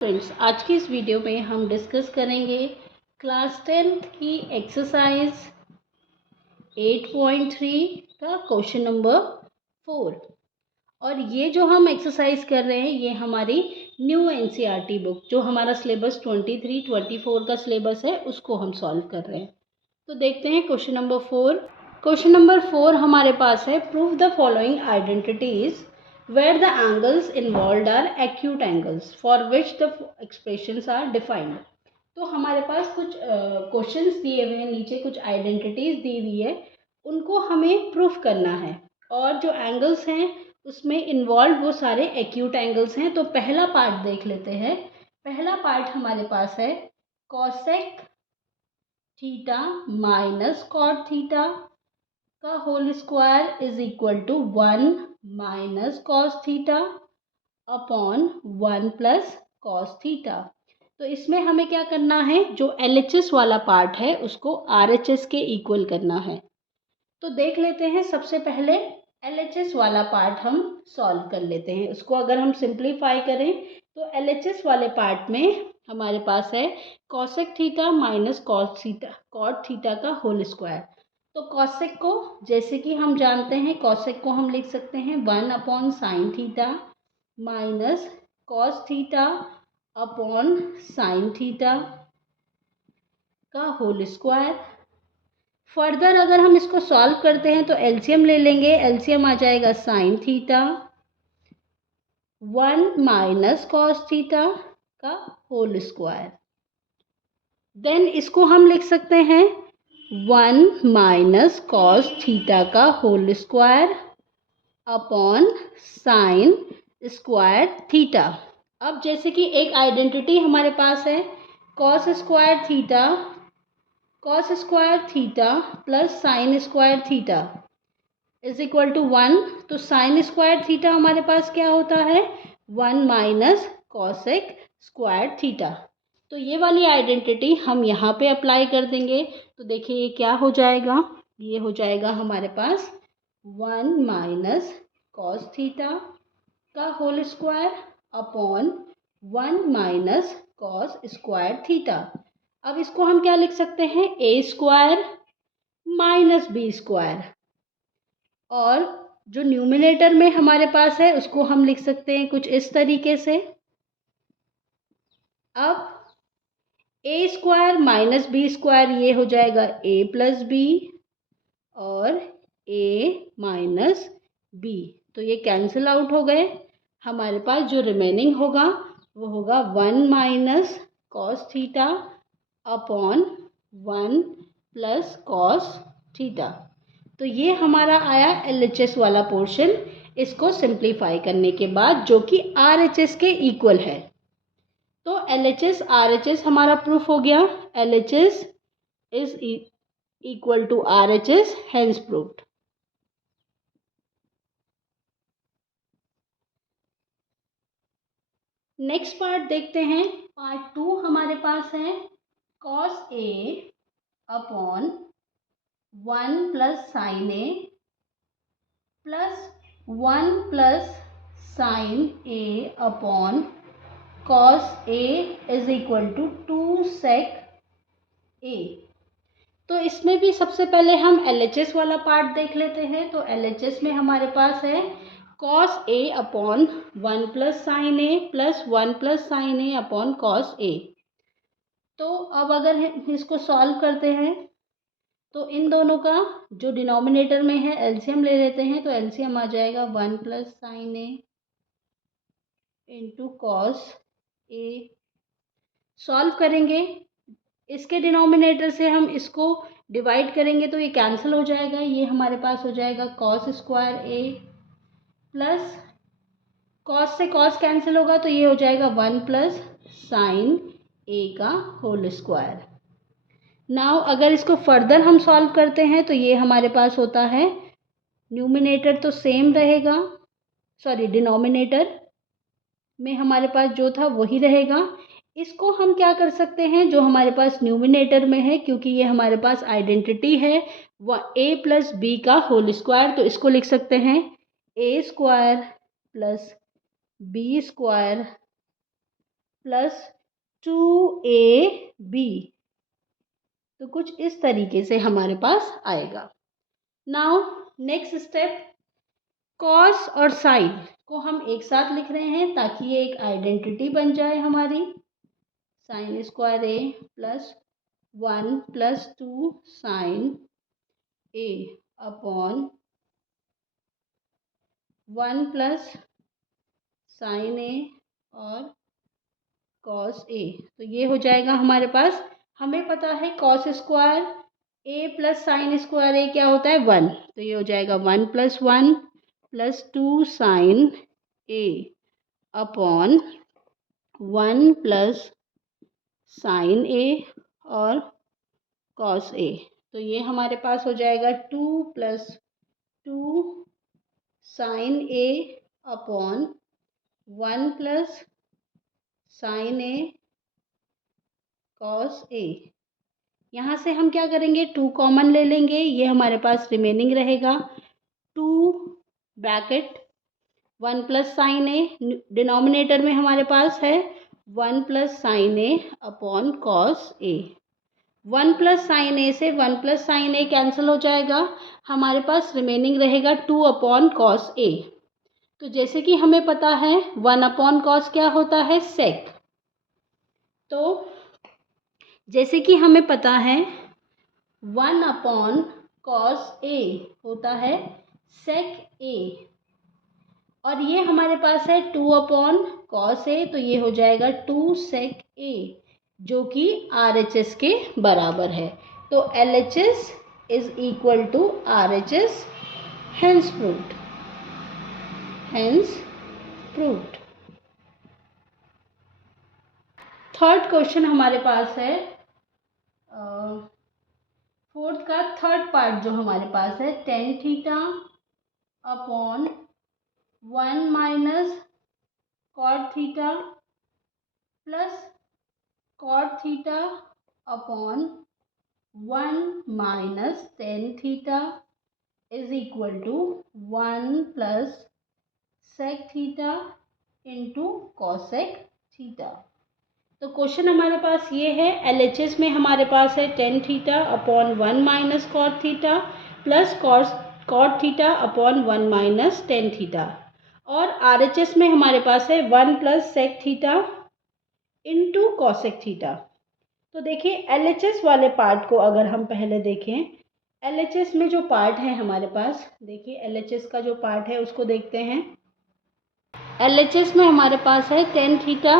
Friends, आज की इस वीडियो में हम डिस्कस करेंगे क्लास 10th की एक्सरसाइज 8.3 का क्वेश्चन नंबर 4। और ये जो हम एक्सरसाइज कर रहे हैं ये हमारी न्यू एनसीईआरटी बुक, जो हमारा सिलेबस 23-24 का सिलेबस है, उसको हम सॉल्व कर रहे हैं। तो देखते हैं क्वेश्चन नंबर 4। क्वेश्चन नंबर 4 हमारे पास है, prove the following identities where the angles involved are acute angles for which the expressions are defined। तो हमारे पास कुछ क्वेश्चंस दिए हुए हैं, नीचे कुछ आइडेंटिटीज दी हुई है, उनको हमें प्रूफ करना है। और जो एंगल्स हैं उसमें इन्वॉल्व वो सारे एक्यूट एंगल्स हैं। तो पहला पार्ट देख लेते हैं। पहला पार्ट हमारे पास है cosec theta minus cot theta का whole square is equal to 1 minus cos theta upon 1 plus cos theta. तो इसमें हमें क्या करना है, जो LHS वाला पार्ट है उसको RHS के इक्वल करना है। तो देख लेते हैं, सबसे पहले LHS वाला पार्ट हम सॉल्व कर लेते हैं। उसको अगर हम सिंप्लीफाई करें तो LHS वाले पार्ट में हमारे पास है cosec theta minus cot theta का होल स्क्वायर। तो कॉसेक को, जैसे कि हम जानते हैं, कॉसेक को हम लिख सकते हैं 1 upon sine theta minus cos theta upon sine theta का होल स्क्वायर। फर्दर अगर हम इसको सॉल्व करते हैं तो एलसीएम ले लेंगे। एलसीएम आ जाएगा sine theta 1 minus cos theta का होल स्क्वायर। देन इसको हम लिख सकते हैं 1 माइनस कॉस थीटा का whole square upon sine square theta. अब जैसे कि एक आइडेंटिटी हमारे पास है cos square theta plus sine square theta is equal to 1। तो साइन स्क्वायर थीटा हमारे पास क्या होता है, 1 माइनस कॉसेक स्क्वायर थीटा। तो ये वाली आइडेंटिटी हम यहाँ पे अप्लाई कर देंगे। तो देखिए ये क्या हो जाएगा, ये हो जाएगा हमारे पास 1 माइनस कॉस थीटा का whole square upon 1 minus cos square theta. अब इसको हम क्या लिख सकते हैं, A square minus B square. और जो न्यूमिनेटर में हमारे पास है उसको हम लिख सकते हैं कुछ इस तरीके से। अब ए स्क्वायर माइनस बी स्क्वायर ये हो जाएगा ए प्लस बी और ए माइनस बी। तो ये कैंसिल आउट हो गए। हमारे पास जो रिमेनिंग होगा वो होगा 1 minus cos theta upon 1 plus cos theta. तो ये हमारा आया LHS वाला पोर्शन। इसको सिंप्लीफाई करने के बाद, जो कि RHS के इक्वल है, तो LHS RHS हमारा प्रूफ हो गया। LHS is equal to RHS, hence proved. Next part देखते हैं। पार्ट 2 हमारे पास है cos A upon 1 plus sine A plus 1 plus sine A upon cos A is equal to 2 sec A। तो इसमें भी सबसे पहले हम LHS वाला पार्ट देख लेते हैं। तो LHS में हमारे पास है cos A upon 1 plus sine A plus 1 plus sine A upon cos A। तो अब अगर इसको सॉल्व करते हैं तो इन दोनों का जो डिनोमिनेटर में है एलसीएम ले लेते हैं। तो एलसीएम आ जाएगा 1 plus sine A into cos A। Solve करेंगे, इसके डिनोमिनेटर से हम इसको डिवाइड करेंगे तो ये कैंसिल हो जाएगा। ये हमारे पास हो जाएगा cos square A plus cos से कॉस कैंसिल होगा तो ये हो जाएगा 1 प्लस साइन A का होल स्क्वायर। नाउ अगर इसको फर्दर हम सॉल्व करते हैं तो ये हमारे पास होता है, न्यूमिनेटर तो सेम रहेगा, सॉरी डिनोमिनेटर में हमारे पास जो था वही रहेगा। इसको हम क्या कर सकते हैं, जो हमारे पास न्यूमिनेटर में है, क्योंकि ये हमारे पास आइडेंटिटी है वह A प्लस बी का होल स्क्वायर, तो इसको लिख सकते हैं A square plus B square plus 2ab। तो कुछ इस तरीके से हमारे पास आएगा। नाउ नेक्स्ट स्टेप, कॉस और साइन को हम एक साथ लिख रहे हैं ताकि ये एक आइडेंटिटी बन जाए हमारी। Sign square A plus 1 plus 2 sign A upon 1 plus sine ए और कॉस ए। तो ये हो जाएगा हमारे पास। हमें पता है cos square A plus sine square ए क्या होता है 1, तो ये हो जाएगा 1 plus 1 plus 2 sign A upon 1 plus sine ए और कॉस ए। तो ये हमारे पास हो जाएगा 2 plus 2 sign A upon 1 plus sine A cos A. यहाँ से हम क्या करेंगे, 2 कॉमन ले लेंगे, ये हमारे पास रिमेनिंग रहेगा 2 ब्रैकेट 1 प्लस साइन ए, डिनोमिनेटर में हमारे पास है 1 plus sine A upon cos A. 1 plus sine ए से 1 प्लस साइन ए कैंसिल हो जाएगा, हमारे पास रिमेनिंग रहेगा 2 अपॉन कॉस ए। तो जैसे कि हमें पता है 1 अपॉन कॉस क्या होता है सेक। तो जैसे कि हमें पता है 1 अपॉन कॉस ए होता है सेक ए, और ये हमारे पास है 2 अपॉन कॉस ए, तो ये हो जाएगा 2 सेक ए जो कि RHS के बराबर है। तो LHS is equal to RHS, hence proved, hence proved. Third question हमारे पास है, फोर्थ का थर्ड पार्ट जो हमारे पास है tan theta upon 1 minus cot theta plus cot theta upon 1 minus tan theta is equal to 1 plus sec theta into cosec theta. तो question हमारे पास ये है, LHS में हमारे पास है tan theta upon 1 minus cot theta plus cot theta upon 1 minus tan theta, और RHS में हमारे पास है 1 plus sec theta into cosec theta. तो देखिए LHS वाले पार्ट को अगर हम पहले देखें, LHS में जो पार्ट है हमारे पास, देखिए LHS का जो पार्ट है उसको देखते हैं। LHS में हमारे पास है tan theta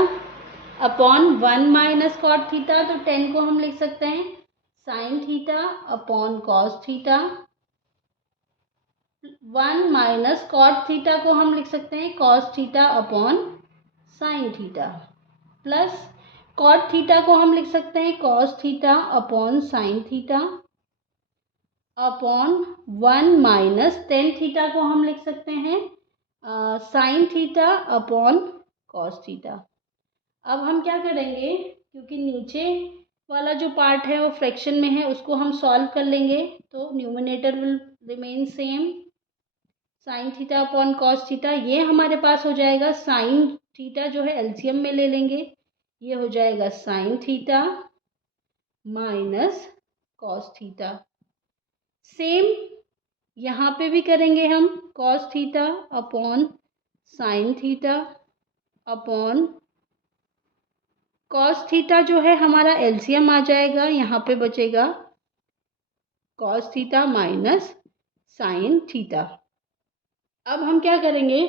upon 1 minus cot theta, तो tan को हम लिख सकते हैं sine theta upon cos theta, 1 minus cot theta को हम लिख सकते हैं cos theta upon sine theta, plus cot theta को हम लिख सकते हैं cos theta upon sine theta upon 1 minus tan theta को हम लिख सकते हैं sine theta upon cos theta. अब हम क्या करेंगे, क्योंकि नीचे वाला जो पार्ट है वो फ्रैक्शन में है, उसको हम सॉल्व कर लेंगे। तो numerator will remain same, sign theta upon cos theta, ये हमारे पास हो जाएगा साइन थीटा जो है एलसीएम में ले लेंगे, ये हो जाएगा sine theta minus cos theta. Same यहाँ पे भी करेंगे हम, cos theta upon sine theta upon cos theta जो है हमारा एलसीएम आ जाएगा, यहाँ पे बचेगा cos theta minus sine theta. अब हम क्या करेंगे,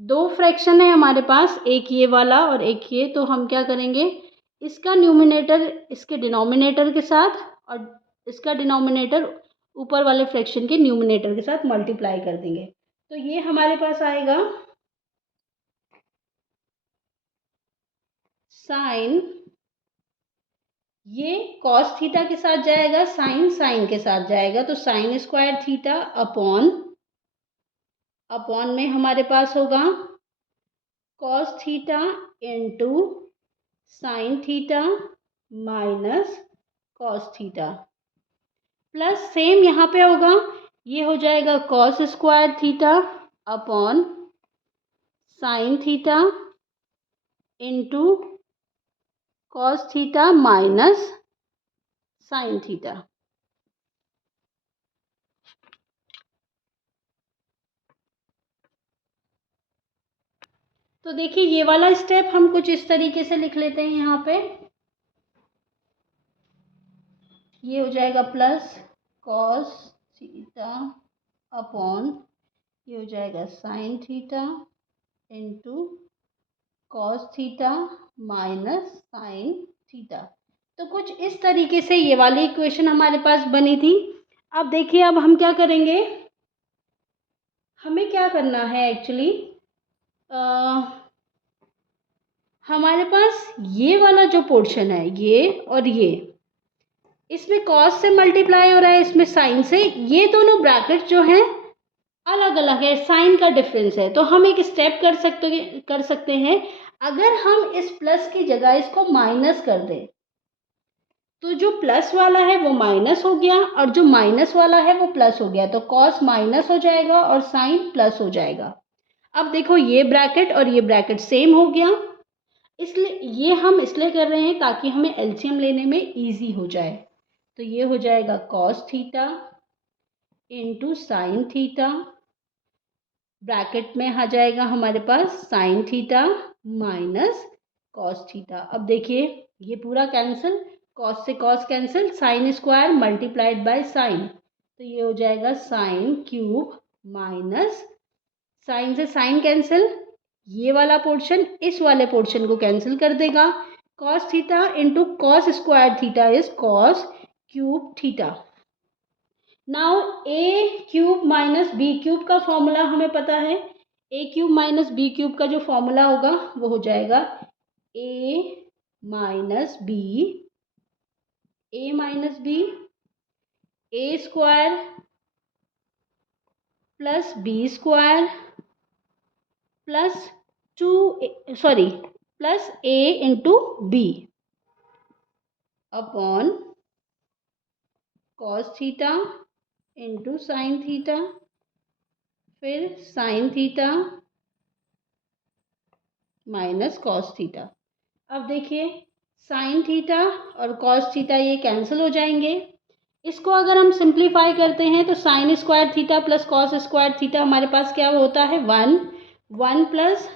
2 फ्रैक्शन है हमारे पास, एक ये वाला और एक ये, तो हम क्या करेंगे, इसका न्यूमरेटर इसके डिनोमिनेटर के साथ और इसका डिनोमिनेटर ऊपर वाले फ्रैक्शन के न्यूमरेटर के साथ मल्टीप्लाई कर देंगे। तो ये हमारे पास आएगा साइन, ये कॉस थीटा के साथ जाएगा, साइन साइन के साथ जाएगा, तो साइन स्क्वायर थीटा अपॉन में हमारे पास होगा cos theta into sine theta minus cos theta, plus same यहाँ पे होगा, ये हो जाएगा cos square theta upon sine theta into cos theta minus sine theta. तो देखिए ये वाला स्टेप हम कुछ इस तरीके से लिख लेते हैं यहाँ पे। ये हो जाएगा प्लस कॉस थीटा अपॉन, ये हो जाएगा sine theta into cos theta minus sine theta. तो कुछ इस तरीके से ये वाली इक्वेशन हमारे पास बनी थी। अब देखिए अब हम क्या करेंगे, हमें क्या करना है एक्चुअली, हमारे पास ये वाला जो पोर्शन है ये और ये, इसमें कॉस से मल्टीप्लाई हो रहा है, इसमें साइन से, ये दोनों ब्रैकेट जो हैं अलग अलग है, साइन का डिफरेंस है। तो हम एक स्टेप कर सकते हैं, अगर हम इस प्लस की जगह इसको माइनस कर दें तो जो प्लस वाला है वो माइनस हो गया और जो माइनस वाला है वो प्लस हो गया, तो कॉस माइनस हो जाएगा और साइन प्लस हो जाएगा। अब देखो ये ब्रैकेट और ये ब्रैकेट सेम हो गया, इसलिए ये हम इसलिए कर रहे हैं ताकि हमें एलसीएम लेने में इजी हो जाए। तो ये हो जाएगा cos theta into sine theta, bracket में आ जाएगा हमारे पास sine theta minus cos theta. अब देखिए ये पूरा कैंसिल, कॉस से cos cancel, sine square multiplied by sine, तो ये हो जाएगा साइन क्यूब माइनस, साइन से साइन कैंसिल, ये वाला पोर्शन इस वाले पोर्शन को कैंसिल कर देगा, cos theta into cos square theta is cos cube theta. Now A cube minus B cube का फॉर्मूला हमें पता है, A cube minus B cube का जो फॉर्मूला होगा वो हो जाएगा A minus B, A minus B, A square plus B square plus plus A into B upon cos theta into sine theta, फिर sine theta minus cos theta. अब देखिए sine theta और कॉस थीटा ये cancel हो जाएंगे, इसको अगर हम सिंप्लीफाई करते हैं तो sign square theta plus cos square theta हमारे पास क्या होता है, one plus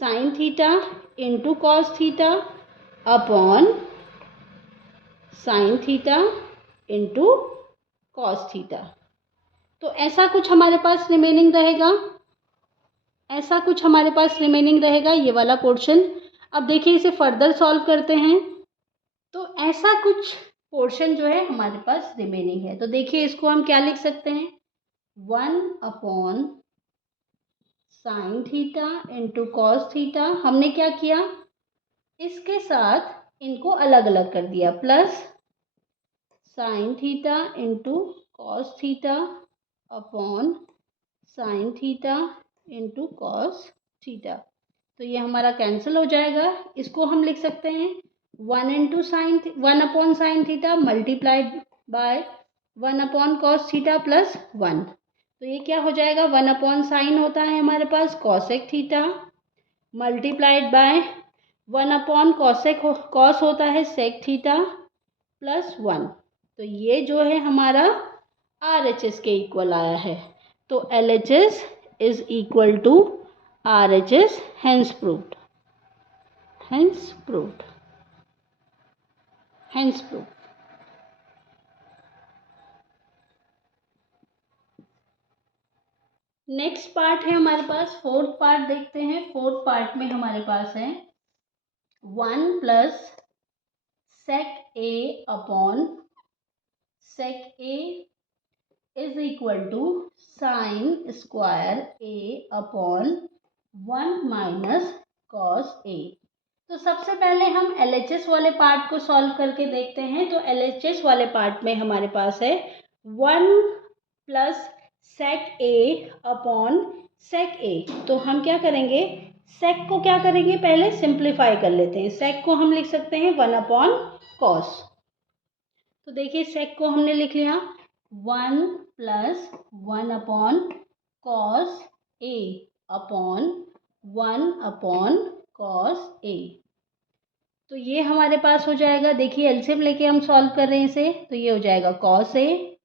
sine theta into cos theta upon sine theta into cos theta. तो ऐसा कुछ हमारे पास रिमेनिंग रहेगा, ऐसा कुछ हमारे पास रिमेनिंग रहेगा ये वाला पोर्शन। अब देखिए इसे फर्दर सॉल्व करते हैं तो ऐसा कुछ पोर्शन जो है हमारे पास रिमेनिंग है। तो देखिए इसको हम क्या लिख सकते हैं, one upon sine theta into cos theta, हमने क्या किया इसके साथ इनको अलग अलग कर दिया, plus sine theta into cos theta upon sine theta into cos theta. तो ये हमारा कैंसिल हो जाएगा, इसको हम लिख सकते हैं one upon sine theta multiplied by one upon cos theta plus one. तो ये क्या हो जाएगा, वन अपॉन साइन होता है हमारे पास cosec theta multiplied by one upon cos होता है सेक थीटा प्लस वन। तो ये जो है हमारा RHS के इक्वल आया है। तो LHS is equal to RHS, hence proved, hence proved, hence proved। Next part है हमारे पास, फोर्थ पार्ट देखते हैं। फोर्थ पार्ट में हमारे पास है one plus sec A upon sec A is equal to sine square A upon one minus cos A. तो सबसे पहले हम LHS वाले पार्ट को सॉल्व करके देखते हैं। तो LHS वाले पार्ट में हमारे पास है one plus sec A upon sec ए। तो हम क्या करेंगे, सेक को क्या करेंगे, पहले सिंप्लीफाई कर लेते हैं। सेक को हम लिख सकते हैं वन अपॉन कॉस। तो देखिए सेक को हमने लिख लिया one plus one upon cos A upon one upon cos A. तो ये हमारे पास हो जाएगा, देखिए एलसीएम लेके हम सॉल्व कर रहे हैं इसे, तो ये हो जाएगा कॉस ए।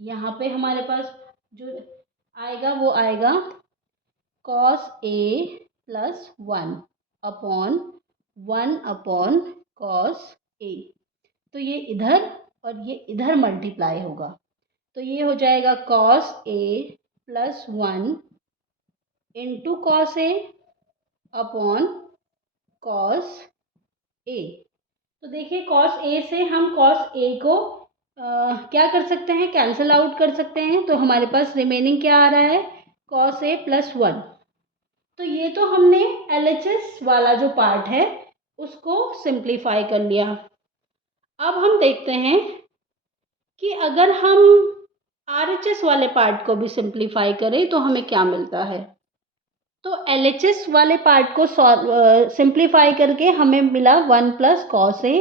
यहाँ पे हमारे पास जो आएगा वो आएगा cos A plus 1 upon cos A. तो ये इधर और ये इधर मल्टीप्लाई होगा, तो ये हो जाएगा cos A plus 1 into cos A upon cos A. तो देखिए कॉस ए से हम कॉस ए को क्या कर सकते हैं, कैंसिल आउट कर सकते हैं। तो हमारे पास रिमेनिंग क्या आ रहा है, कॉस ए प्लस 1। तो ये तो हमने एलएचएस वाला जो पार्ट है उसको सिंप्लीफाई कर लिया। अब हम देखते हैं कि अगर हम आरएचएस वाले पार्ट को भी सिंप्लीफाई करें तो हमें क्या मिलता है। तो एलएचएस वाले पार्ट को सिंप्लीफाई करके हमें मिला 1 प्लस कॉस ए।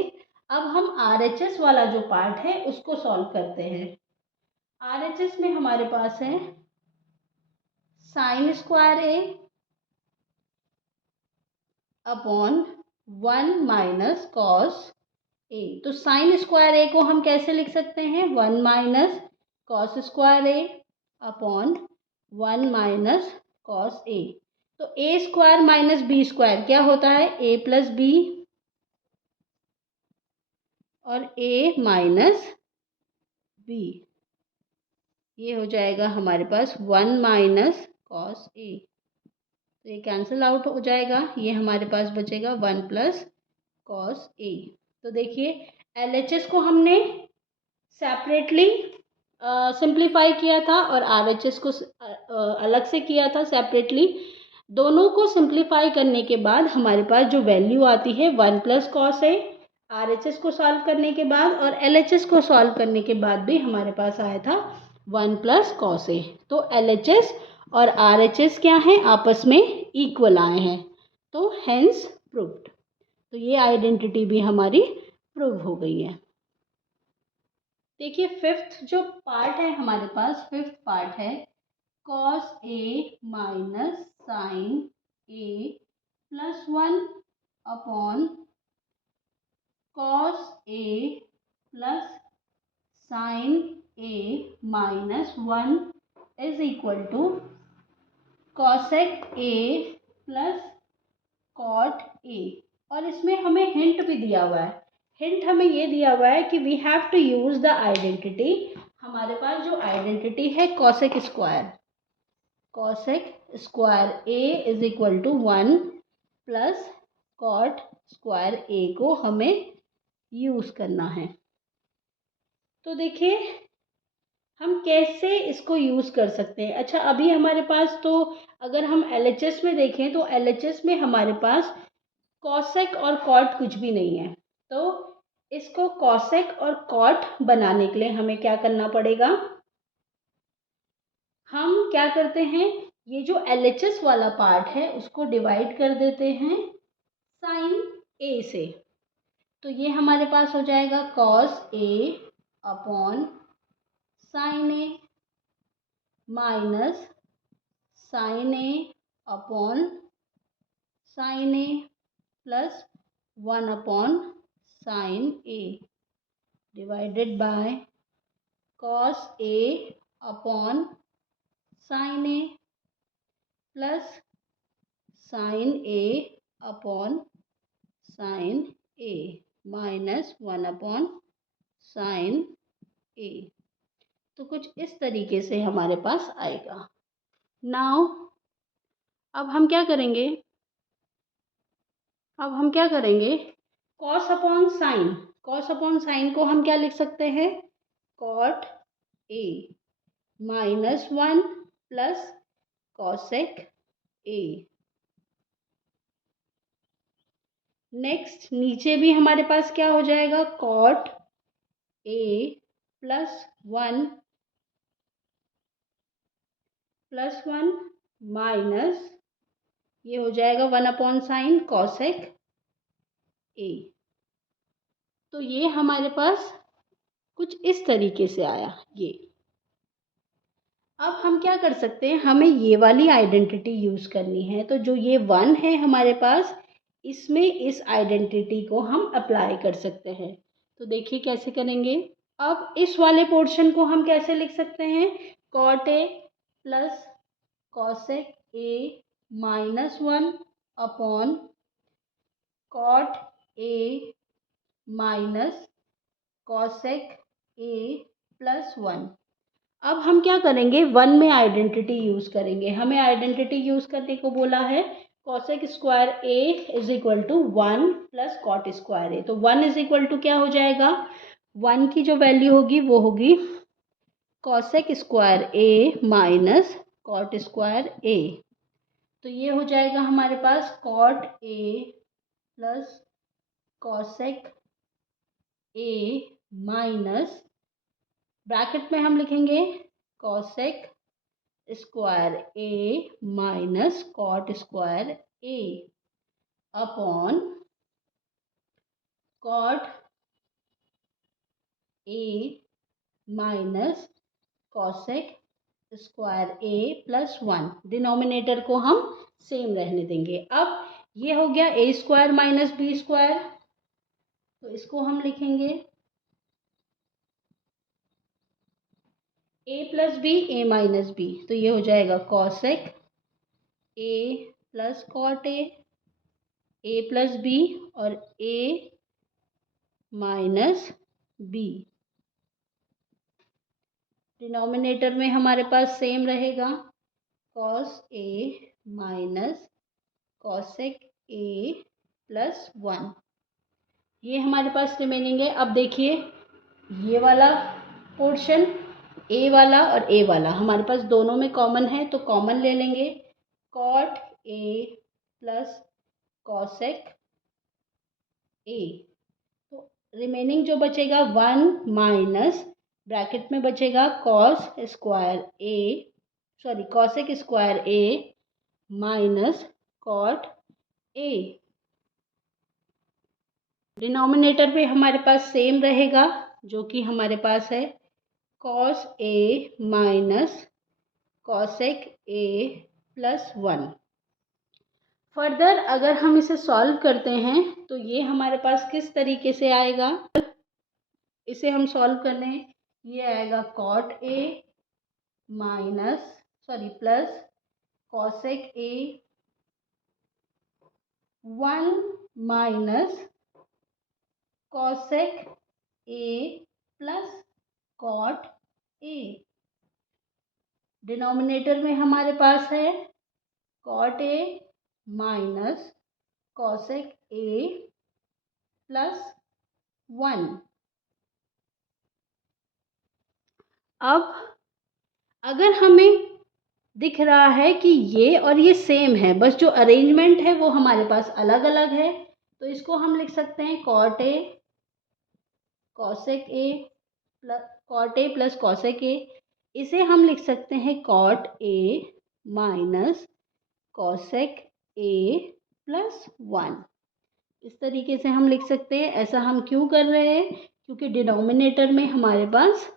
अब हम आरएचएस वाला जो पार्ट है उसको सॉल्व करते हैं। आरएचएस में हमारे पास है sign square A upon 1 minus cos A. तो साइन स्क्वायर ए को हम कैसे लिख सकते हैं, 1 minus cos square A upon 1 minus cos A. तो ए स्क्वायर माइनस बी स्क्वायर क्या होता है, ए प्लस बी और ए माइनस बी। ये हो जाएगा हमारे पास 1 माइनस कॉस ए। तो ये कैंसिल आउट हो जाएगा, ये हमारे पास बचेगा 1 प्लस कॉस ए। तो देखिए एलएचएस को हमने सेपरेटली सिंप्लीफाई किया था और आरएचएस को अलग से किया था सेपरेटली। दोनों को सिंप्लीफाई करने के बाद हमारे पास जो वैल्यू आती है 1 प्लस कॉस ए, आरएचएस को सॉल्व करने के बाद और एलएचएस को सॉल्व करने के बाद भी हमारे पास आया था 1 प्लस कॉस ए। तो एलएचएस और आरएचएस क्या हैं, आपस में इक्वल आए हैं, तो हेंस प्रूव्ड। तो ये आइडेंटिटी भी हमारी प्रूव हो गई है। देखिए फिफ्थ जो पार्ट है हमारे पास, फिफ्थ पार्ट है cos A minus sine A plus 1 upon cos A plus sine A minus 1 is equal to cosec A plus cot A. और इसमें हमें हिंट भी दिया हुआ है। हिंट हमें ये दिया हुआ है कि we have to use the identity. हमारे पास जो आइडेंटिटी है cosec square, cosec square A is equal to 1 plus cot square A को हमें यूज करना है। तो देखिए हम कैसे इसको यूज कर सकते हैं। अच्छा अभी हमारे पास तो अगर हम एलएचएस में देखें तो एलएचएस में हमारे पास कॉसेक और कॉट कुछ भी नहीं है। तो इसको कॉसेक और कॉट बनाने के लिए हमें क्या करना पड़ेगा, हम क्या करते हैं, ये जो एलएचएस वाला पार्ट है उसको डिवाइड कर देते हैं साइन ए से। तो ये हमारे पास हो जाएगा cos A upon sine A minus sine A upon sine A plus 1 upon sine A divided by cos A upon sine A plus sine A upon sine A minus 1 upon sine A. तो कुछ इस तरीके से हमारे पास आएगा। Now अब हम क्या करेंगे, cos upon sine, cos upon sine को हम क्या लिख सकते हैं, cot A minus 1 plus cosec A. Next नीचे भी हमारे पास क्या हो जाएगा, कॉट ए प्लस 1 माइनस ये हो जाएगा 1 अपॉन साइन कॉसेक ए। तो ये हमारे पास कुछ इस तरीके से आया ये। अब हम क्या कर सकते हैं, हमें ये वाली आइडेंटिटी यूज करनी है। तो जो ये 1 है हमारे पास, इसमें इस आइडेंटिटी को हम अप्लाई कर सकते हैं। तो देखिए कैसे करेंगे। अब इस वाले पोर्शन को हम कैसे लिख सकते हैं, cot A plus cosec A minus one upon cot A minus cosec A plus one. अब हम क्या करेंगे, वन में आइडेंटिटी यूज़ करेंगे। हमें आइडेंटिटी यूज़ करने को बोला है cosec square A is equal to one plus cot square A. तो वन इज इक्वल टू क्या हो जाएगा, वन की जो वैल्यू होगी वो होगी cosec square A minus cot square A. तो ये हो जाएगा हमारे पास cot A plus cosec A minus, bracket में हम लिखेंगे cosec square A minus cot square A upon cot A minus cosec square A plus one. Denominator को हम सेम रहने देंगे। अब ये हो गया A square minus B square, तो इसको हम लिखेंगे A plus B A minus B. तो ये हो जाएगा cosec A plus cot A plus B और ए माइनस बी। डिनोमिनेटर में हमारे पास सेम रहेगा cos A minus cosec A plus one. ये हमारे पास रिमेनिंग है। अब देखिए ये वाला पोर्शन ए वाला और ए वाला हमारे पास दोनों में कॉमन है, तो कॉमन ले लेंगे cot A plus cosec A. तो रिमेनिंग जो बचेगा वन माइनस, ब्रैकेट में बचेगा cos square A sorry cosec square A minus cot A. Denominator पे हमारे पास सेम रहेगा जो कि हमारे पास है cos A minus cosec A plus one. Further अगर हम इसे सॉल्व करते हैं तो ये हमारे पास किस तरीके से आएगा, इसे हम सॉल्व कर लें। ये आएगा cot A minus plus cosec A one minus cosec A plus cot A. Denominator में हमारे पास है cot A minus cosec A plus one. अब अगर हमें दिख रहा है कि ये और ये सेम है, बस जो अरेंजमेंट है वो हमारे पास अलग अलग है, तो इसको हम लिख सकते हैं cot A cosec A plus cot A plus cosec A. इसे हम लिख सकते हैं cot A minus cosec A plus one. इस तरीके से हम लिख सकते हैं। ऐसा हम क्यों कर रहे हैं, क्योंकि डिनोमिनेटर में हमारे पास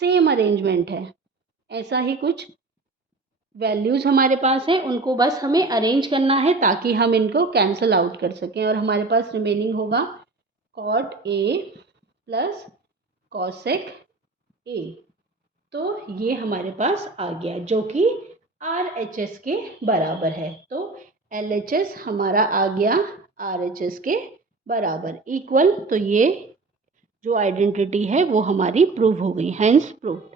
सेम अरेंजमेंट है। ऐसा ही कुछ वैल्यूज़ हमारे पास है, उनको बस हमें अरेंज करना है ताकि हम इनको कैंसिल आउट कर सकें और हमारे पास रिमेनिंग होगा cot A plus cosec A. तो ये हमारे पास आ गया जो कि RHS के बराबर है। तो LHS हमारा आ गया RHS के बराबर इक्वल। तो ये जो आइडेंटिटी है वो हमारी प्रूव हो गई, हैंस प्रूव्ड।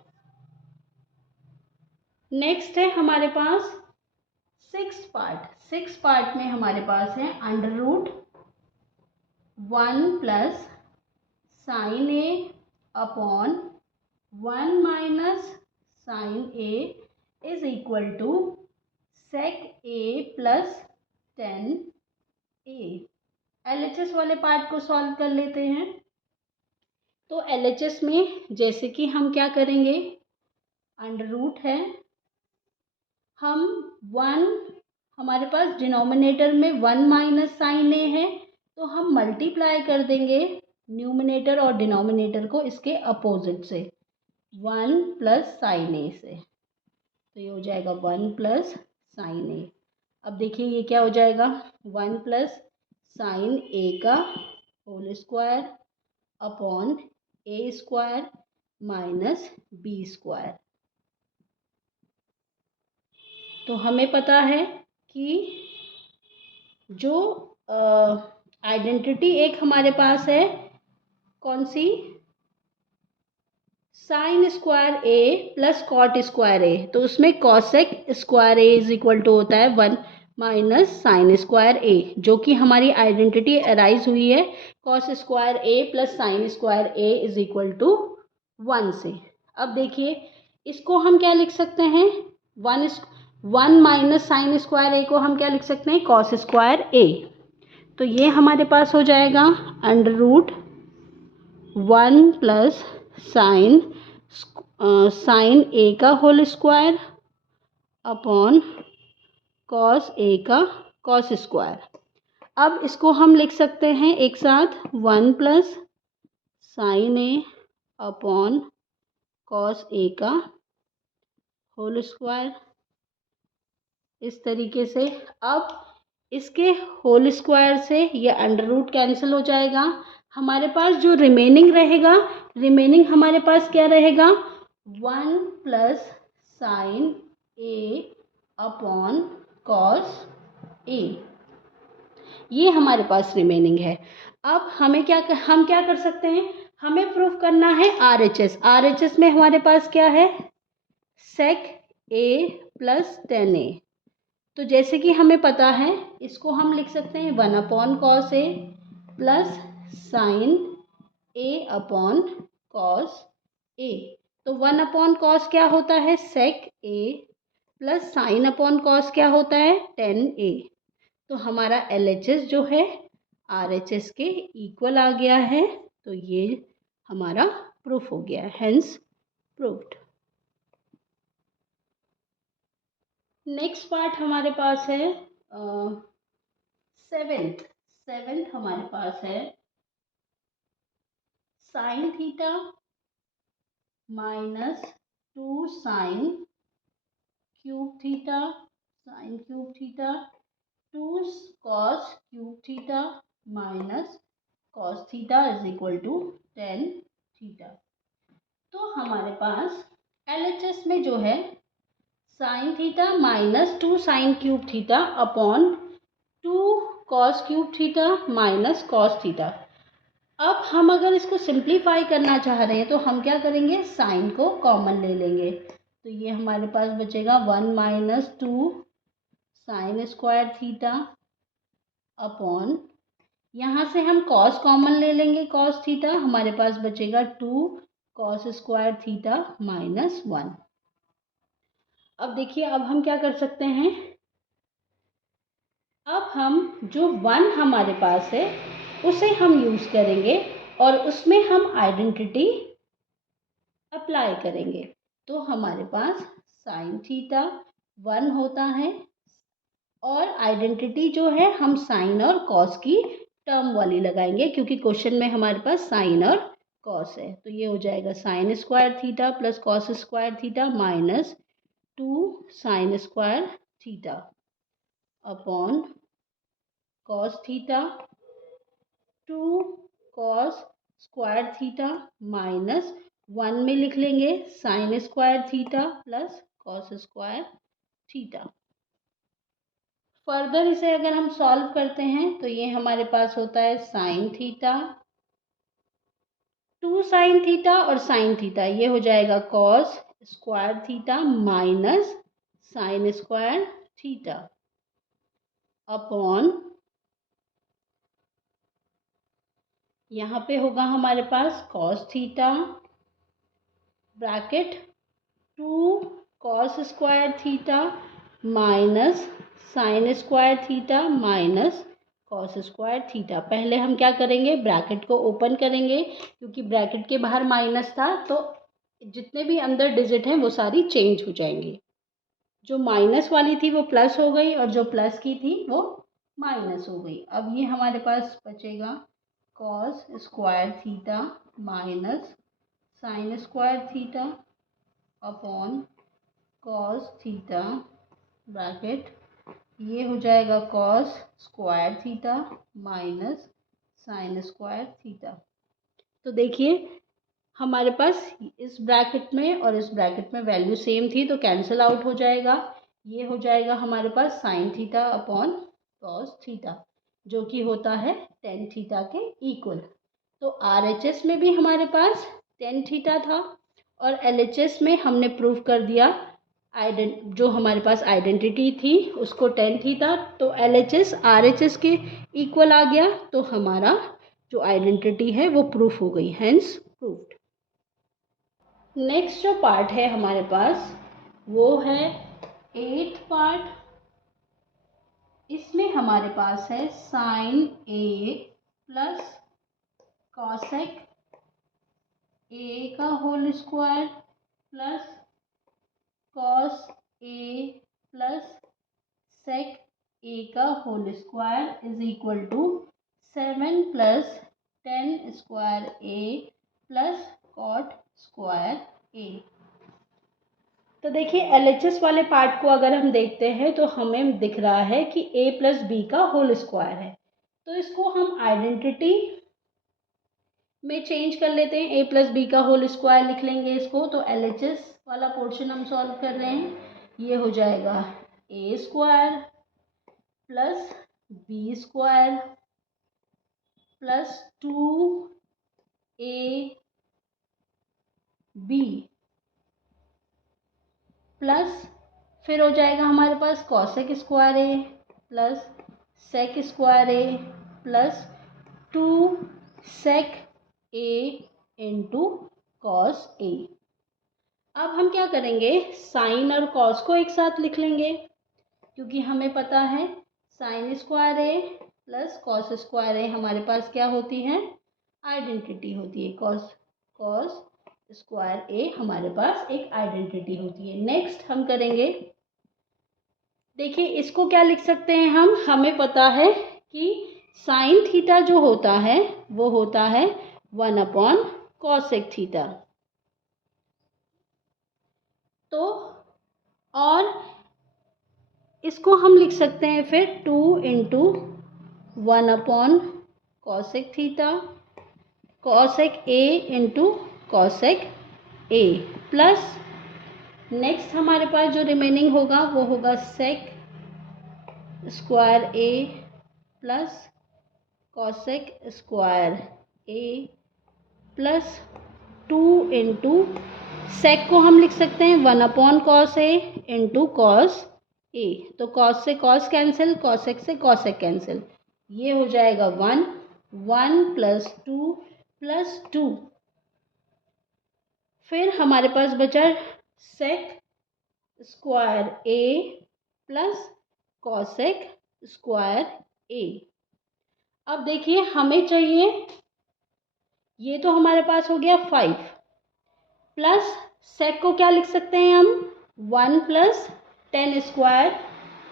नेक्स्ट है हमारे पास सिक्स पार्ट में हमारे पास है under root one plus sine A upon one minus sine A is equal to sec A plus tan A. LHS वाले पार्ट को सॉल्व कर लेते हैं। तो LHS में जैसे कि हम क्या करेंगे, अंडर रूट है, हम वन हमारे पास डिनोमिनेटर में वन माइनस साइन ए है, तो हम मल्टीप्लाई कर देंगे न्यूमिनेटर और डिनोमिनेटर को इसके अपोजिट से, वन प्लस साइन ए से। तो ये हो जाएगा वन प्लस साइन ए। अब देखिए ये क्या हो जाएगा, वन प्लस साइन ए का होल स्क्वायर अपॉन ए स्क्वायर माइनस बी स्क्वायर। तो हमें पता है कि जो आइडेंटिटी एक हमारे पास है कौन सी, sine square A plus cot square A, तो उसमें cosec square A is equal to होता है 1 माइनस साइन स्क्वायर ए, जो कि हमारी आइडेंटिटी अराइज हुई है cos square A plus sine square A is equal to 1 से। अब देखिए इसको हम क्या लिख सकते हैं, 1 माइनस साइन स्क्वायर ए को हम क्या लिख सकते हैं, कॉस स्क्वायर ए। तो ये हमारे पास हो जाएगा अंडर रूट 1 प्लस साइन ए का होल स्क्वायर अपॉन कॉस ए का कॉस स्क्वायर। अब इसको हम लिख सकते हैं एक साथ 1 plus sine A upon cos ए का होल स्क्वायर, इस तरीके से। अब इसके होल स्क्वायर से ये अंडर रूट कैंसिल हो जाएगा, हमारे पास जो रिमेनिंग रहेगा, रिमेनिंग हमारे पास क्या रहेगा, 1 plus sine A upon cos ए, ये हमारे पास रिमेनिंग है। अब हम क्या कर सकते हैं, हमें प्रूफ करना है RHS। RHS में हमारे पास क्या है, सेक ए प्लस टेन ए। तो जैसे कि हमें पता है इसको हम लिख सकते हैं 1 upon cos A plus sine A upon cos A. तो 1 अपॉन कॉस क्या होता है, सेक A plus sine upon cos क्या होता है, टेन ए। तो हमारा LHS जो है RHS के इक्वल आ गया है, तो ये हमारा प्रूफ हो गया, हेंस प्रूव्ड। नेक्स्ट पार्ट हमारे पास है सेवेंथ हमारे पास है sine theta minus 2 sine cube theta, sine cube theta 2 cos cube theta minus cos theta is equal to tan theta. तो हमारे पास LHS में जो है sine theta minus 2 sine cube theta upon 2 cos cube theta minus cos theta. अब हम अगर इसको सिंप्लीफाई करना चाह रहे हैं तो हम क्या करेंगे, साइन को कॉमन ले लेंगे। तो ये हमारे पास बचेगा 1 minus 2 sign square theta upon, यहाँ से हम कॉस कॉमन ले लेंगे, कॉस थीटा हमारे पास बचेगा 2 कॉस स्क्वायर थीटा माइनस 1। अब देखिए अब हम क्या कर सकते हैं, अब हम जो 1 हमारे पास है उसे हम यूज़ करेंगे और उसमें हम आइडेंटिटी अप्लाई करेंगे। तो हमारे पास साइन थीटा 1 होता है और आइडेंटिटी जो है हम साइन और कॉस की टर्म वाली लगाएंगे, क्योंकि क्वेश्चन में हमारे पास साइन और कॉस है। तो ये हो जाएगा sign square theta plus cos square theta minus 2 sign square theta upon cos theta 2 cos square theta minus 1 में लिख लेंगे sign square theta plus cos square theta. Further इसे अगर हम सॉल्व करते हैं तो ये हमारे पास होता है साइन थीटा 2 साइन थीटा और साइन थीटा, ये हो जाएगा cos square theta minus sine square theta upon, यहाँ पे होगा हमारे पास cos theta bracket 2 cos square theta minus sine square theta minus cos square theta. पहले हम क्या करेंगे, ब्रैकेट को ओपन करेंगे, क्योंकि ब्रैकेट के बाहर माइनस था तो जितने भी अंदर डिजिट हैं वो सारी चेंज हो जाएंगी। जो माइनस वाली थी वो प्लस हो गई और जो प्लस की थी वो माइनस हो गई। अब ये हमारे पास बचेगा cos square theta minus sine square theta upon cos theta bracket ये हो जाएगा cos square theta minus sine square theta. तो देखिए हमारे पास इस ब्रैकेट में और इस ब्रैकेट में वैल्यू सेम थी तो कैंसिल आउट हो जाएगा। ये हो जाएगा हमारे पास sine theta upon cos theta जो कि होता है टेन थीटा के इक्वल। तो आरएचएस में भी हमारे पास टेन थीटा था और एलएचएस में हमने प्रूव कर दिया जो हमारे पास आइडेंटिटी थी उसको टेन थीटा, तो एलएचएस आरएचएस के इक्वल आ गया तो हमारा जो आइडेंटिटी है वो प्रूफ हो गई, हेंस प्रूफ्ड। नेक्स्ट जो पार्ट है हमारे पास वो है 8th पार्ट। इसमें हमारे पास है sine A plus cosec A का whole square plus cos A plus sec A का whole square is equal to 7 plus 10 square A plus cot square A. तो देखिए एलएचएस वाले पार्ट को अगर हम देखते हैं तो हमें दिख रहा है कि ए प्लस बी का होल स्क्वायर है, तो इसको हम आइडेंटिटी में चेंज कर लेते हैं, ए प्लस बी का होल स्क्वायर लिख लेंगे इसको। तो एलएचएस वाला पोर्शन हम सॉल्व कर रहे हैं, ये हो जाएगा A square plus B square plus 2ab plus फिर हो जाएगा हमारे पास cosec square A plus sec square A plus 2 sec A into cos A. अब हम क्या करेंगे, साइन और कॉस को एक साथ लिख लेंगे क्योंकि हमें पता है sign square A plus cos square A हमारे पास क्या होती है, आइडेंटिटी होती है। कॉस स्क्वायर ए हमारे पास एक आइडेंटिटी होती है। नेक्स्ट हम करेंगे, देखिए इसको क्या लिख सकते हैं हम, हमें पता है कि साइन थीटा जो होता है वो होता है 1 अपॉन कॉसेक थीटा। तो और इसको हम लिख सकते हैं फिर 2 into 1 upon cosec theta cosec A into cosec A plus next हमारे पास जो रिमेनिंग होगा वो होगा सेक square A plus cosec square A plus 2 into sec को हम लिख सकते हैं 1 upon cos A into cos A. तो कॉस से कॉस कैंसिल, कॉसेक से कॉसेक कैंसिल, ये हो जाएगा 1 प्लस 2 प्लस 2। फिर हमारे पास बचा सेक square A plus cosec square ए। अब देखिए हमें चाहिए, ये तो हमारे पास हो गया 5 प्लस सेक को क्या लिख सकते हैं हम 1 प्लस 10 स्क्वायर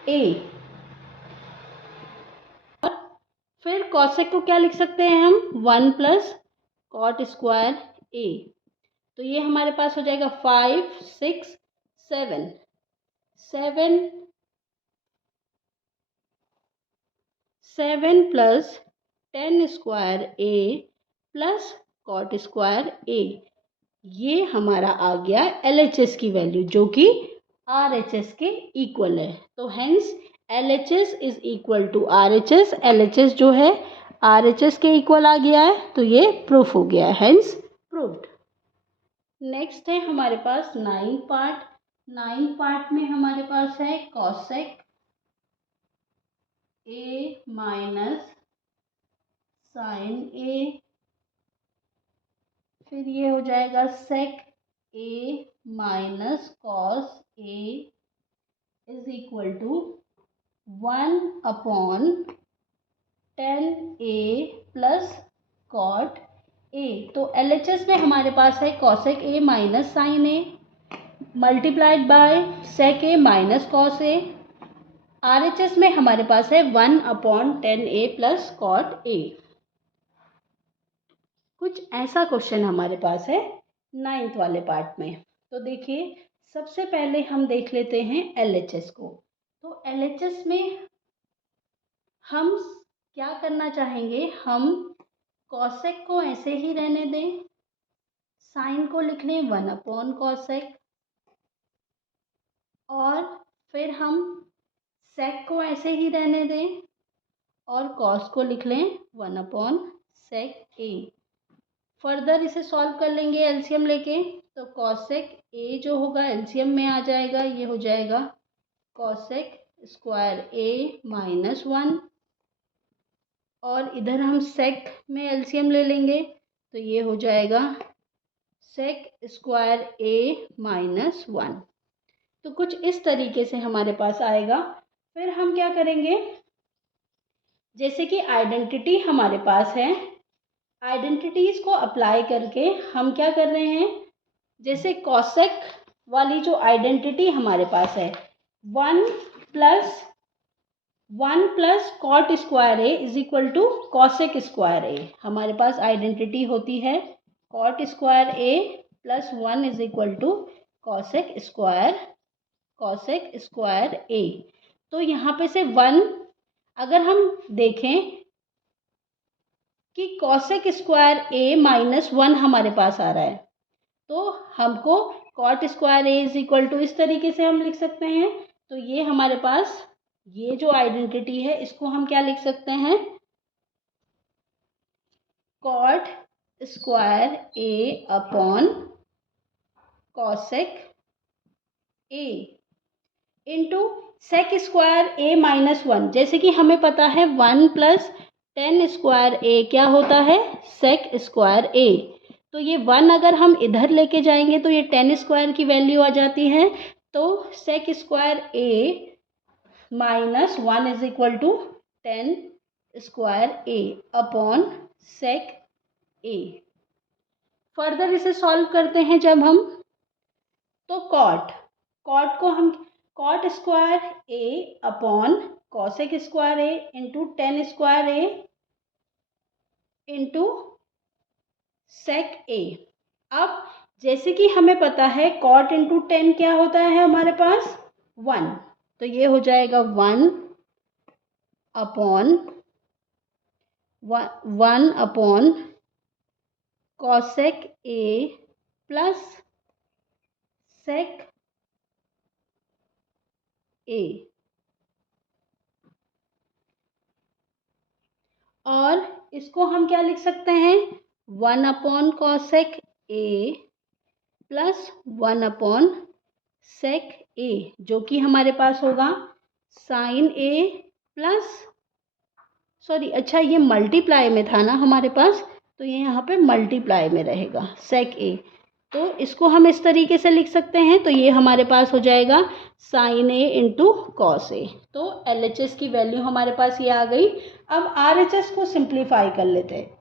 ए और फिर कॉसेक को क्या लिख सकते हैं हम 1 प्लस कॉट स्क्वायर ए। तो ये हमारे पास हो जाएगा 5 6 7 plus 10 square A plus cot square ए। ये हमारा आ गया एलएचएस की वैल्यू जो कि आरएचएस के इक्वल है। तो hence LHS is equal to RHS, LHS जो है आरएचएस के इक्वल आ गया है, तो ये प्रूफ हो गया, हेंस प्रूव्ड। नेक्स्ट है हमारे पास 9 पार्ट। 9 पार्ट में हमारे पास है cosec A minus sine A, फिर ये हो जाएगा sec A minus cos A is equal to 1 upon 10 A plus cot A. तो एलएचएस में हमारे पास है cosec A minus sine A multiplied by sec A minus cos A. RHS में हमारे पास है 1 upon 10 A plus cot A. कुछ ऐसा क्वेश्चन हमारे पास है 9th वाले पार्ट में। तो देखिए सबसे पहले हम देख लेते हैं एलएचएस को। तो LHS में हम क्या करना चाहेंगे, हम कॉसेक को ऐसे ही रहने दें, साइन को लिख लें 1/कॉसेक, और फिर हम सेक को ऐसे ही रहने दें और कॉस को लिख लें 1/sec a। फर्दर इसे सॉल्व कर लेंगे एलसीएम लेके, तो कॉसेक a जो होगा एलसीएम में आ जाएगा, ये हो जाएगा कॉसेक स्क्वायर a -1, और इधर हम सेक में एलसीएम ले लेंगे, तो ये हो जाएगा सेक स्क्वायर a -1। तो कुछ इस तरीके से हमारे पास आएगा। फिर हम क्या करेंगे, जैसे कि आइडेंटिटी हमारे पास है, आइडेंटिटीज को अप्लाई करके हम क्या कर रहे हैं, जैसे कॉसेक वाली जो आइडेंटिटी हमारे पास है 1 + cot square A is equal to cosec square A, हमारे पास आइडेंटिटी होती है cot square A + 1 is equal to cosec square A. तो यहाँ पे से 1 अगर हम देखें कि कॉसेक स्क्वायर ए -1 हमारे पास आ रहा है, तो हमको cot square A is equal to इस तरीके से हम लिख सकते हैं। तो ये हमारे पास ये जो आइडेंटिटी है इसको हम क्या लिख सकते हैं, cot square A upon cosec A into sec square A -1। जैसे कि हमें पता है 1 + tan स्क्वायर ए क्या होता है, सेक स्क्वायर ए। तो ये 1 अगर हम इधर लेके जाएंगे तो ये tan स्क्वायर की वैल्यू आ जाती है। तो sec square A -1 is equal to tan square A upon sec A. Further इसे सॉल्व करते हैं जब हम, तो कॉट को हम cot square A upon cosec square A into tan square A into sec A. अब जैसे कि हमें पता है कॉट इंटू tan क्या होता है हमारे पास 1, तो ये हो जाएगा 1/1 कॉसेक ए प्लस सेक ए, और इसको हम क्या लिख सकते हैं 1/कॉसेक ए प्लस 1/सेक ए, जो कि हमारे पास होगा साइन ए प्लस, सॉरी अच्छा ये मल्टीप्लाई में था ना हमारे पास, तो ये यहाँ पे मल्टीप्लाई में रहेगा सेक ए। तो इसको हम इस तरीके से लिख सकते हैं, तो ये हमारे पास हो जाएगा sign A into cos A. तो LHS की वैल्यू हमारे पास ये आ गई। अब RHS को सिंप्लीफाई कर लेते हैं।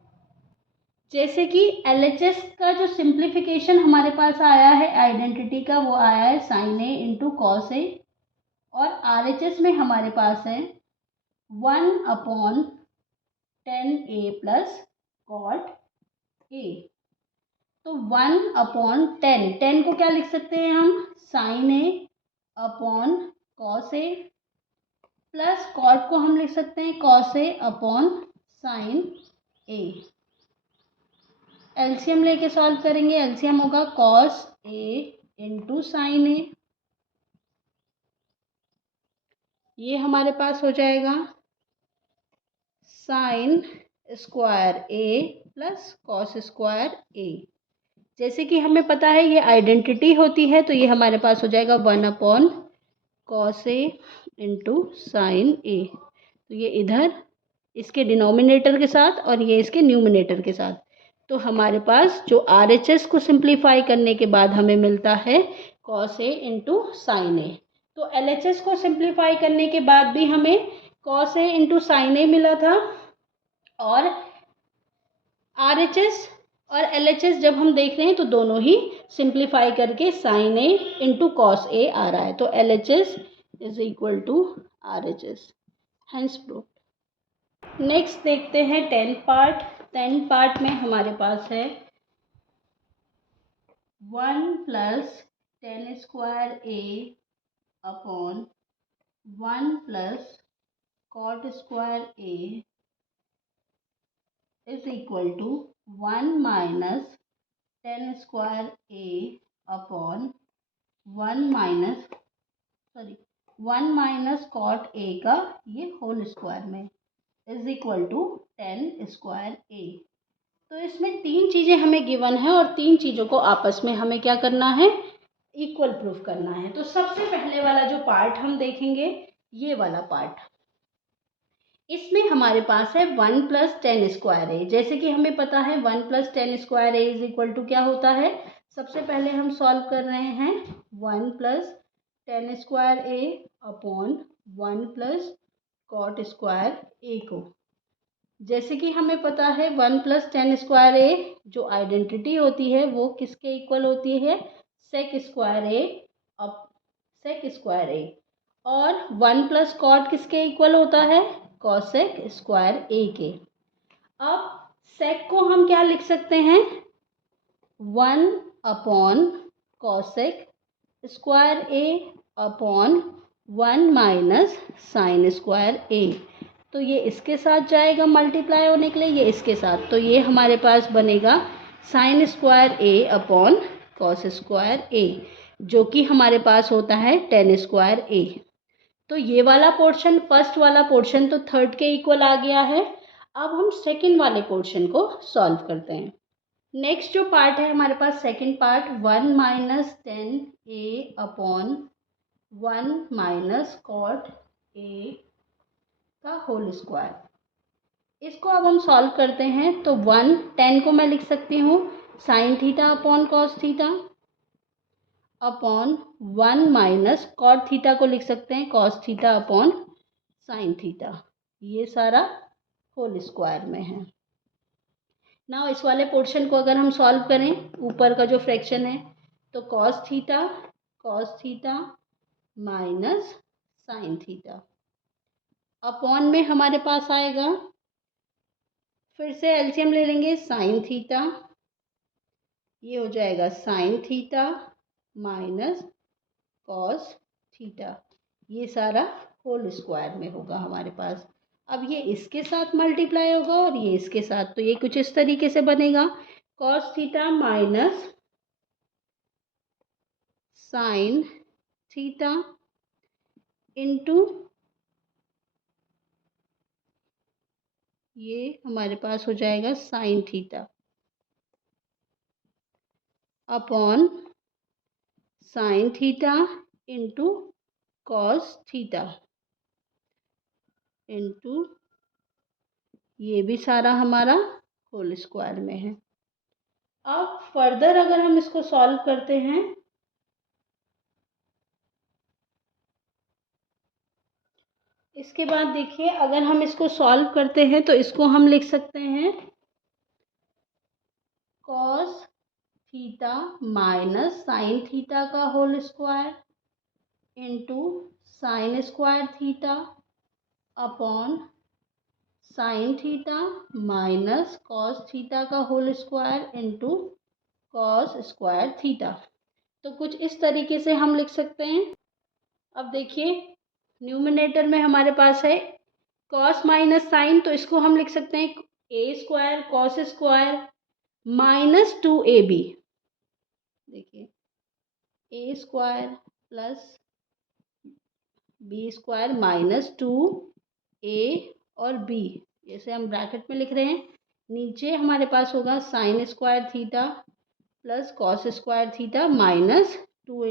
जैसे कि LHS का जो सिंप्लीफिकेशन हमारे पास आया है आइडेंटिटी का, वो आया है साइन ए इंटू कॉस ए, और RHS में हमारे पास है 1/tan a plus cot A. तो 1/10 को क्या लिख सकते हैं हम, sign A upon cos A, plus cot को हम लिख सकते हैं cos A upon sine A. LCM लेके सॉल्व करेंगे, एलसीएम होगा कॉस ए इंटू साइन ए, ये हमारे पास हो जाएगा sign square A plus cos square ए। जैसे कि हमें पता है ये आइडेंटिटी होती है, तो ये हमारे पास हो जाएगा 1/कॉस ए इंटू साइन ए। तो ये इधर इसके डिनोमिनेटर के साथ और ये इसके न्यूमिनेटर के साथ। तो हमारे पास जो RHS को सिंप्लीफाई करने के बाद हमें मिलता है cos A into sine A. तो LHS को सिंप्लीफाई करने के बाद भी हमें कॉस ए इंटू साइन ए मिला था, और RHS और LHS जब हम देख रहे हैं तो दोनों ही सिंप्लीफाई करके sine A into cos A आ रहा है। तो LHS is equal to RHS, hence proved. Next देखते हैं 10th पार्ट। 10th पार्ट में हमारे पास है 1 + tan square A upon 1 plus cot square A is equal to 1 minus tan square A upon 1 minus cot A का ये whole square में is equal to 10 square A. तो इसमें तीन चीज़ें हमें गिवन है और तीन चीज़ों को आपस में हमें क्या करना है, इक्वल प्रूफ करना है। तो सबसे पहले वाला जो पार्ट हम देखेंगे, ये वाला पार्ट, इसमें हमारे पास है 1 प्लस टेन स्क्वायर ए। जैसे कि हमें पता है 1 plus tan square A is equal to क्या होता है। सबसे पहले हम सॉल्व कर रहे हैं 1 plus tan square A upon 1 plus cot square A को। जैसे कि हमें पता है 1 प्लस टेन स्क्वायर ए जो आइडेंटिटी होती है वो किसके इक्वल होती है, सेक स्क्वायर ए अप सेक स्क्वायर ए। और 1 प्लस कॉट किसके इक्वल होता है, कॉसेक स्क्वायर ए के। अब सेक को हम क्या लिख सकते हैं, 1 upon cosec square A upon 1 minus sine square A. तो ये इसके साथ जाएगा मल्टीप्लाई होने के लिए, ये इसके साथ, तो ये हमारे पास बनेगा sign square A upon cos square ए, जो कि हमारे पास होता है टेन स्क्वायर ए। तो ये वाला पोर्शन, फर्स्ट वाला पोर्शन तो थर्ड के इक्वल आ गया है। अब हम सेकंड वाले पोर्शन को सॉल्व करते हैं। नेक्स्ट जो पार्ट है हमारे पास, second part, 1 minus tan A upon 1 minus cot A का होल स्क्वायर। इसको अब हम सॉल्व करते हैं। तो 10 को मैं लिख सकती हूँ sine theta upon cos theta upon 1 minus cot theta को लिख सकते हैं cos theta upon sine theta. ये सारा होल स्क्वायर में है। ना इस वाले पोर्शन को अगर हम सॉल्व करें, ऊपर का जो फ्रैक्शन है, तो cos theta minus sine theta upon में हमारे पास आएगा, फिर से एलसीएम ले लेंगे, साइन थीटा, ये हो जाएगा sine theta minus cos theta. ये सारा होल स्क्वायर में होगा हमारे पास। अब ये इसके साथ मल्टीप्लाई होगा और ये इसके साथ, तो ये कुछ इस तरीके से बनेगा, cos theta minus sine theta into, ये हमारे पास हो जाएगा sine theta upon sine theta into cos theta into, ये भी सारा हमारा होल स्क्वायर में है। अब फर्दर अगर हम इसको सॉल्व करते हैं, इसके बाद देखिए अगर हम इसको सॉल्व करते हैं तो इसको हम लिख सकते हैं cos theta minus sine theta का whole square into sine square theta upon sine theta minus cos theta का whole square into cos square theta. तो कुछ इस तरीके से हम लिख सकते हैं। अब देखिए न्यूमिनेटर में हमारे पास है कॉस माइनस साइन, तो इसको हम लिख सकते हैं A square cos square minus 2ab। देखिए A square plus B square minus 2a और b, जैसे हम ब्रैकेट में लिख रहे हैं। नीचे हमारे पास होगा sign square theta plus cos square theta minus 2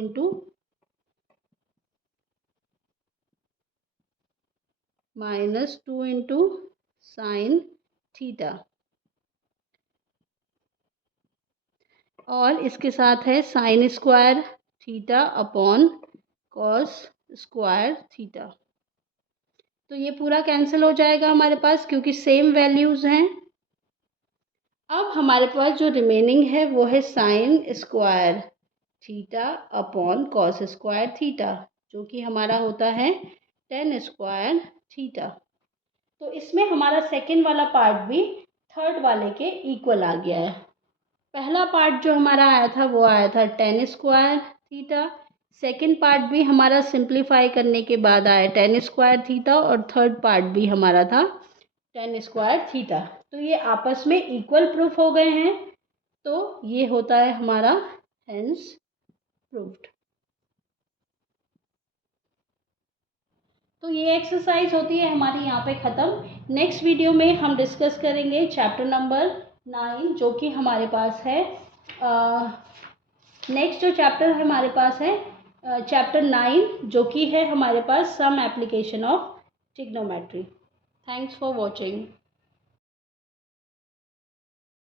into sine theta, और इसके साथ है sign square theta upon cos square theta. तो ये पूरा कैंसिल हो जाएगा हमारे पास क्योंकि सेम वैल्यूज़ हैं। अब हमारे पास जो रिमेनिंग है वो है sign square theta upon cos square theta, जो कि हमारा होता है टेन स्क्वायर थीटा। तो इसमें हमारा सेकंड वाला पार्ट भी थर्ड वाले के इक्वल आ गया है। पहला पार्ट जो हमारा आया था वो आया था ten square theta, second part भी हमारा सिंप्लीफाई करने के बाद आया tan स्क्वायर थीटा, और थर्ड पार्ट भी हमारा था tan स्क्वायर थीटा। तो ये आपस में इक्वल प्रूफ हो गए हैं, तो ये होता है हमारा हेंस प्रूव्ड। तो ये एक्सरसाइज होती है हमारी यहाँ पे ख़त्म। नेक्स्ट वीडियो में हम डिस्कस करेंगे चैप्टर नंबर 9, जो कि हमारे पास है नेक्स्ट जो चैप्टर हमारे पास है चैप्टर 9, जो कि है हमारे पास some application of trigonometry. Thanks for watching.